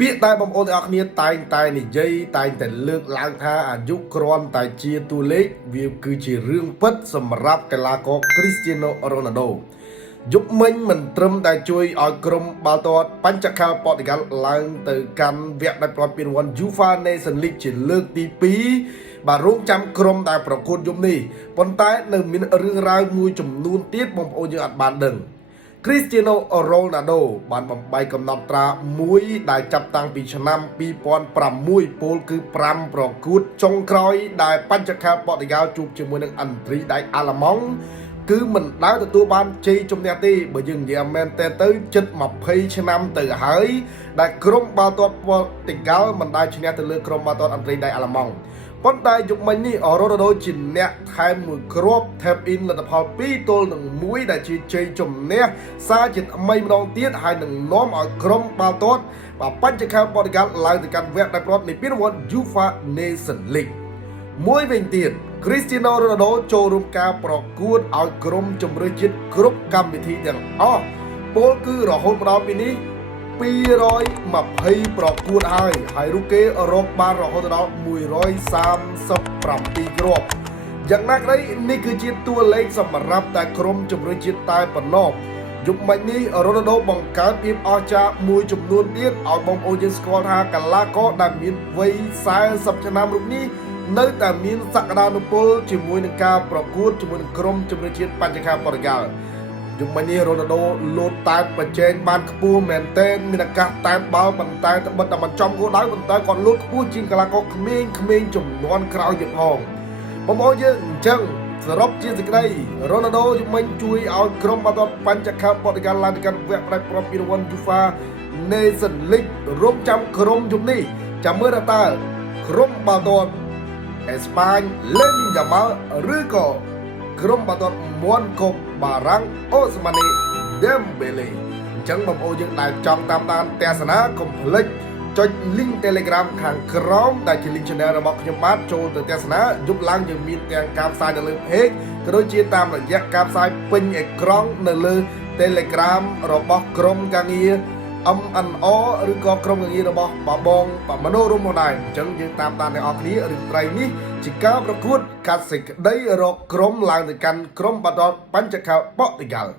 ពាក្យតែបងប្អូនទាំងអស់គ្នាតែនិយាយតែលើកឡើងថាអាយុគ្រាន់តែជាតួលេខវាគឺជារឿងពិតសម្រាប់កីឡាករ Cristiano Ronaldo យុគមិញមិនត្រឹមតែជួយឲ្យក្រុមបាល់ទាត់បញ្ចកាលប៉ូទុយហ្គាល់ឡើងទៅកាន់វគ្គដាច់ប្រត់ពានរង្វាន់ UEFA Nations League ជាលើកទី2បាទរងចាំក្រុមដែលប្រកួតយប់នេះប៉ុន្តែនៅមានរឿងរ៉ាវមួយចំនួនទៀតបងប្អូនយើងអត់បានដឹង Cristiano Ronaldo បានបំបីកំណត់ត្រាមួយដែលចាប់តាំងពីឆ្នាំ2006ពោលគឺ5ប្រកួតចុងក្រោយដែលបញ្ចកាលប៉ូទុយហ្គាល់ជួបជាមួយនឹងឥន្ទ្រីដៃអាល្លឺម៉ង់គឺមិនដែលទទួលបានជ័យជំនះទេបើយើងនិយាយមែនតើទៅជិត20ឆ្នាំទៅហើយដែលក្រុមបាល់ទាត់ប៉ូទុយហ្គាល់មិនដែលឈ្នះទៅលើក្រុមបាល់ទាត់ឥន្ទ្រីដៃអាល្លឺម៉ង់ប៉ុន្តែយុគមិញនេះរ៉ូណាល់ដូជាអ្នកថែមមួយគ្រាប់ tap in លទ្ធផល2-1ដែលជាជ័យជំនះសារជាថ្មីម្ដងទៀតហើយនឹងនាំឲ្យក្រុមបាល់ទាត់បញ្ចកាលប៉ូទុយហ្គាល់ឡើងទៅកាន់វគ្គដាច់ប្រត់នៃពានរង្វាន់ UEFA Nations League មួយវិញទៀត Cristiano Ronaldo ចូលរួមការប្រកួតឲ្យក្រុមជម្រើសជាតិគ្រប់កម្មវិធីទាំងអស់ពលគឺរហូតមកដល់ពេលនេះ220ប្រកួតហើយរូគេរកបានរហូតដល់137គ្រាប់យ៉ាងណាក្តីនេះគឺជាតួលេខសម្រាប់តែក្រុមជម្រើសជាតិតែប៉ុណ្ណោះយុគមិញនេះរ៉ូណាល់ដូបង្កើតភាពអស្ចារ្យមួយចំនួនទៀតឲ្យបងប្អូនយើងស្គាល់ថាកីឡាករដែលមានវ័យ40ឆ្នាំរូបនេះនៅតែមានសក្តានុពលជាមួយនឹងការប្រកួតជាមួយនឹងក្រុមជម្រើសជាតិបញ្ចកាលប៉ូទុយហ្គាល់យុគមិញនេះរ៉ូណាល់ដូលោតតែប្រជែងបានខ្ពស់មែនទែនមានឱកាសតែបាល់ប៉ុន្តែត្បិតតែមិនចំគោលដៅប៉ុន្តែគាត់លោតខ្ពស់ជាងកីឡាករក្មេងៗចំនួនក្រោយទៀតផងបងប្អូនយើងអញ្ចឹងសរុបជាសេចក្តីរ៉ូណាល់ដូយុគមិញជួយឲ្យក្រុមបាល់ទាត់បញ្ចកាលប៉ូទុយហ្គាល់ឡើងទៅកាន់វគ្គផ្ដាច់ប្រត់ពានរង្វាន់ UEFA Nations League រងចាំក្រុមយប់នេះចាំមើលតើក្រុមបាល់ទាត់អេស្ប៉ាញលេមីនយ៉ាម៉ាល់ឬក៏ក្រុមបាល់ទាត់មួនកុកបារាំងអូស្ម៉ានីដេមបេលេអញ្ចឹងបងប្អូនយើងដែលចង់តាមដានទស្សនាកុំភ្លេចចុច link Telegram ខាងក្រោមដែលជា link channel របស់ខ្ញុំបាទចូលទៅទស្សនាយប់ឡើងយើងមានទាំងការផ្សាយនៅលើ page ក៏ដូចជាតាមរយៈការផ្សាយពេញអេក្រង់នៅលើ Telegram របស់ក្រុមការងារ MNO ឬក៏ក្រុមការងាររបស់បងមនោរមមកដែរអញ្ចឹងយើងតាមដានអ្នកនរគ្នារឿងត្រីនេះជាការប្រកួតកាត់សេចក្តីរកក្រុមឡើងទៅកាន់ក្រុមបាល់ទាត់បញ្ចកាលប៉ូទុយហ្គាល់